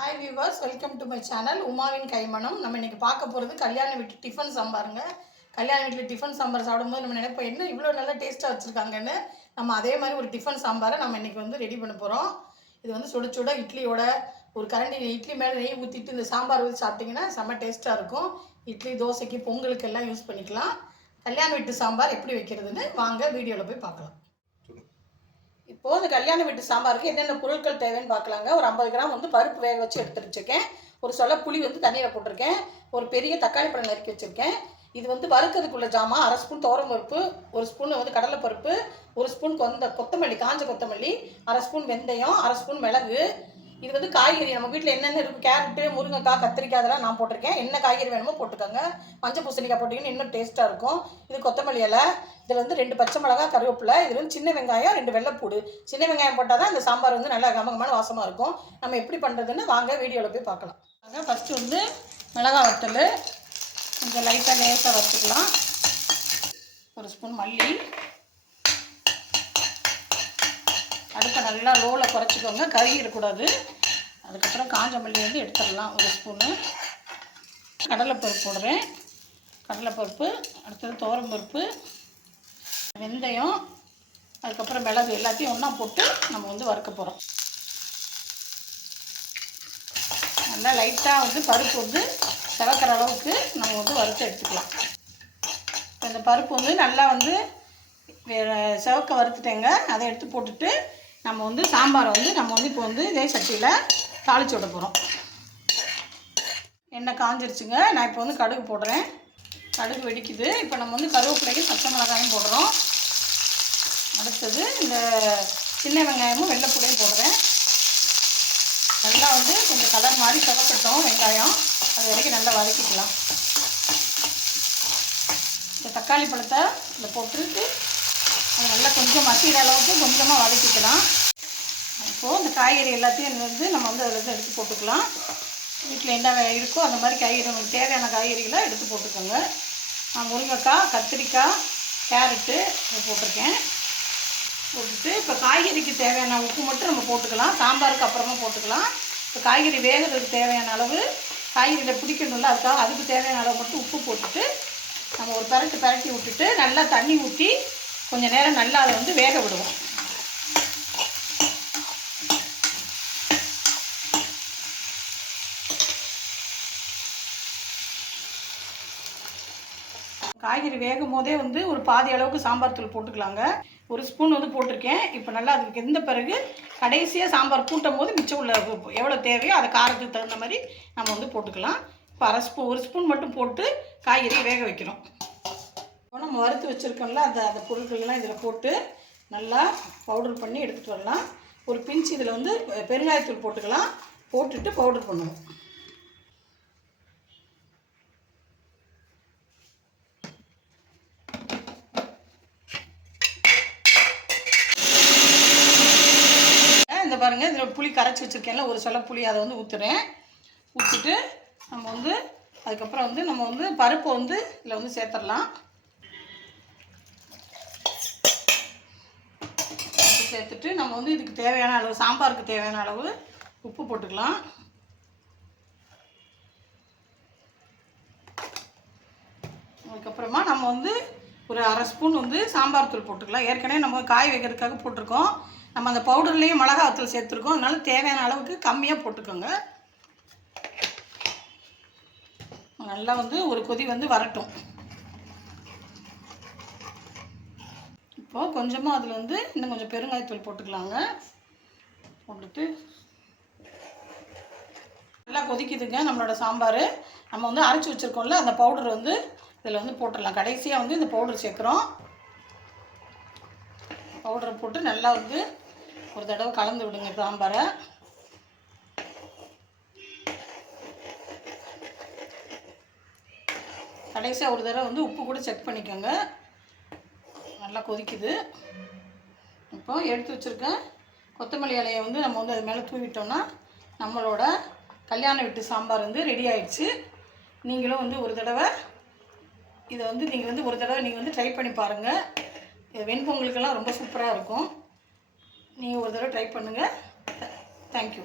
Hi viewers welcome to my channel உமாவின் கைமணம் நம்ம இன்னைக்கு பார்க்க போகிறது கல்யாண வீட்டு டிஃபன் சாம்பாருங்க. கல்யாண வீட்டில் டிஃபன் சாம்பார் சாப்பிடும்போது நம்ம நினைப்போம் என்ன இவ்வளோ நல்லா டேஸ்ட்டாக வச்சுருக்காங்கன்னு? நம்ம அதே மாதிரி ஒரு டிஃபன் சாம்பாரை நம்ம இன்னைக்கு வந்து ரெடி பண்ண போகிறோம் இது வந்து சுட சுட இட்லியோட ஒரு கரண்டி இட்லி மேலே நெய் ஊற்றிட்டு இந்த சாம்பார் ஊற்றி சாப்பிட்டிங்கன்னா செம்ம டேஸ்ட்டாக இருக்கும். இட்லி தோசைக்கு பொங்கலுக்கு எல்லாம் யூஸ் பண்ணிக்கலாம். கல்யாண வீட்டு சாம்பார் எப்படி வைக்கிறதுன்னு வாங்க வீடியோவில் போய் பார்க்கலாம். இப்போது இந்த கல்யாண வீட்டு சாம்பாருக்கு என்னென்ன பொருட்கள் தேவைன்னு பார்க்கலாங்க. ஒரு ஐம்பது கிராம் வந்து பருப்பு வேக வச்சு எடுத்து வச்சுருக்கேன். ஒரு சொல்ல புளி வந்து தண்ணியில் போட்டிருக்கேன். ஒரு பெரிய தக்காளி பழம் நறுக்கி வச்சுருக்கேன். இது வந்து வறுக்கிறதுக்குள்ள ஜாமான் அரை ஸ்பூன் துவரம் பருப்பு ஒரு ஸ்பூன் வந்து கடலைப்பருப்பு ஒரு ஸ்பூன் கொந்த கொத்தமல்லி காஞ்ச கொத்தமல்லி அரை ஸ்பூன் வெந்தயம் அரை ஸ்பூன் மிளகு இது வந்து காய்கறி. நம்ம வீட்டில் என்னென்ன இருக்குது கேரட்டு முருங்கைக்காய் கத்திரிக்காய் அதெல்லாம் நான் போட்டிருக்கேன். என்ன காய்கறி வேணுமோ போட்டுக்கோங்க. மஞ்சள் பூசணிக்காய் போட்டிங்கன்னா இன்னும் டேஸ்ட்டாக இருக்கும். இது கொத்தமல்லி இலை. இதில் வந்து ரெண்டு பச்சை மிளகா கருவேப்பிலை இதில் வந்து சின்ன வெங்காயம் ரெண்டு வெள்ளைப்பூடு. சின்ன வெங்காயம் போட்டால் தான் இந்த சாம்பார் வந்து நல்லா கமகமான வாசமாக இருக்கும். நம்ம எப்படி பண்ணுறதுன்னு வாங்க வீடியோவில் போய் பார்க்கலாம். வாங்க ஃபஸ்ட்டு வந்து மிளகா வத்தல். கொஞ்சம் லைட்டாக லேசாக வச்சுக்கலாம் ஒரு ஸ்பூன் மல்லி. அடுப்பை நல்லா லோவில் குறைச்சிக்கோங்க. கறி இருக்கக்கூடாது. அதுக்கப்புறம் காஞ்ச மல்லி வந்து எடுத்துடலாம். ஒரு ஸ்பூனு. கடலைப்பருப்பு போடுறேன். கடலைப்பருப்பு அடுத்தது துவரம்பருப்பு வெந்தயம் அதுக்கப்புறம் மிளகு எல்லாத்தையும் ஒன்றா போட்டு நம்ம வந்து வறுக்க போகிறோம் நல்லா லைட்டாக வந்து பருப்பு வந்து சிவக்கிற அளவுக்கு நம்ம வந்து வறுத்து எடுத்துக்கலாம். இப்போ இந்த பருப்பு வந்து நல்லா வந்து சிவக்க வறுத்துட்டேங்க. அதை எடுத்து போட்டுட்டு நம்ம வந்து சாம்பாரை வந்து நம்ம வந்து இப்போ வந்து இதே சட்டியில் தாளித்து விட போகிறோம் எண்ணெய் காஞ்சிருச்சுங்க. நான் இப்போ வந்து கடுகு போடுறேன். கடுகு வெடிக்குது. இப்போ நம்ம வந்து கருவேப்பிலைக்கு பச்சை மிளகாயும் போடுறோம். அடுத்தது இந்த சின்ன வெங்காயமும் வெள்ளைப்பூடையும் போடுறேன். நல்லா வந்து கொஞ்சம் கலர் மாதிரி சிவக்கட்டும் வெங்காயம். அது வரைக்கும் நல்லா வதக்கிக்கலாம். இந்த தக்காளி பழத்தை இதில் போட்டுட்டு அது நல்லா கொஞ்சம் மசிகிற அளவுக்கு கொஞ்சமாக வதக்கிக்கலாம். இப்போது இந்த காய்கறி எல்லாத்தையும் வந்து நம்ம வந்து அதில் வந்து எடுத்து போட்டுக்கலாம். வீட்டில் என்ன இருக்கோ அந்த மாதிரி காய்கறி உங்களுக்கு தேவையான காய்கறிகளை எடுத்து போட்டுக்கோங்க. நான் முருங்கைக்காய் கத்திரிக்காய் கேரட்டு இதை போட்டிருக்கேன். போட்டுட்டு இப்போ காய்கறிக்கு தேவையான உப்பு மட்டும் நம்ம போட்டுக்கலாம். சாம்பாருக்கு அப்புறமா போட்டுக்கலாம். இப்போ காய்கறி வேகிறதுக்கு தேவையான அளவு காய்கறியில் பிடிக்கணும்ல அதுக்காக அதுக்கு தேவையான அளவு மட்டும் உப்பு போட்டுட்டு நம்ம ஒரு பரட்டு பரட்டி விட்டுட்டு நல்லா தண்ணி ஊற்றி கொஞ்சம் நேரம் நல்லா அதை வந்து வேக விடுவோம். காய்கறி வேகும் போதே வந்து ஒரு பாதி அளவுக்கு சாம்பார் தூள் போட்டுக்கலாங்க. ஒரு ஸ்பூன் வந்து போட்டிருக்கேன். இப்போ நல்லா அதுக்கு எந்த பிறகு கடைசியாக சாம்பார் கூட்டும் போது மிச்சம் உள்ள எவ்வளோ தேவையோ அதை காரத்துக்கு தகுந்த மாதிரி நம்ம வந்து போட்டுக்கலாம். இப்போ அரை ஸ்பூன் ஒரு ஸ்பூன் மட்டும் போட்டு காய்கறியை வேக வைக்கிறோம். இப்போ நம்ம வறுத்து வச்சுருக்கோம்ல அந்த அந்த பொருட்கள்லாம் இதில் போட்டு நல்லா பவுடர் பண்ணி எடுத்துகிட்டு வரலாம். ஒரு பிஞ்சு இதில் வந்து பெருங்காயத்தூள் போட்டுக்கலாம். போட்டுட்டு பவுடர் பண்ணுவோம். இந்த பாருங்கள் இதில் புளி கரைச்சி வச்சுருக்கேன்ல ஒரு சில புளி அதை வந்து ஊற்றுறேன் ஊற்றிட்டு நம்ம வந்து அதுக்கப்புறம் வந்து நம்ம வந்து பருப்பை வந்து இதில் வந்து சேர்த்துடலாம். சேர்த்துட்டு நம்ம வந்து இதுக்கு தேவையான அளவு சாம்பாருக்கு தேவையான அளவு உப்பு போட்டுக்கலாம். அதுக்கப்புறமா நம்ம வந்து ஒரு அரை ஸ்பூன் வந்து சாம்பார் தூள் போட்டுக்கலாம். ஏற்கனவே நம்ம காய் வைக்கிறதுக்காக போட்டிருக்கோம். நம்ம அந்த பவுடர்லேயும் மிளகாத்தூள் சேர்த்துருக்கோம். அதனால தேவையான அளவுக்கு கம்மியாக போட்டுக்கோங்க. நல்லா வந்து ஒரு கொதி வந்து வரட்டும். இப்போது கொஞ்சமாக அதில் வந்து இன்னும் கொஞ்சம் பெருங்காயத்தூள் போட்டுக்கலாங்க. போட்டுட்டு நல்லா கொதிக்குதுங்க நம்மளோட சாம்பார். நம்ம வந்து அரைச்சி வச்சுருக்கோம்ல அந்த பவுடர் வந்து இதில் வந்து போட்டுடலாம். கடைசியாக வந்து இந்த பவுடர் சேர்க்குறோம். பவுடரை போட்டு நல்லா வந்து ஒரு தடவை கலந்து விடுங்க சாம்பாரை. கடைசியாக ஒரு தடவை வந்து உப்பு கூட செக் பண்ணிக்கோங்க. நல்லா கொதிக்குது. இப்போ எடுத்து வச்சுருக்கேன் கொத்தமல்லி இலையை வந்து நம்ம வந்து அது மேலே தூவிட்டோம்னா நம்மளோட கல்யாண வீட்டு சாம்பார் வந்து ரெடி ஆயிடுச்சு. நீங்களும் வந்து ஒரு தடவை இதை வந்து நீங்கள் வந்து ஒரு தடவை நீங்கள் வந்து ட்ரை பண்ணி பாருங்கள் இது வெண்பொங்கலுக்கெல்லாம் ரொம்ப சூப்பராக இருக்கும். நீங்கள் ஒரு தடவை ட்ரை பண்ணுங்கள் தேங்க்யூ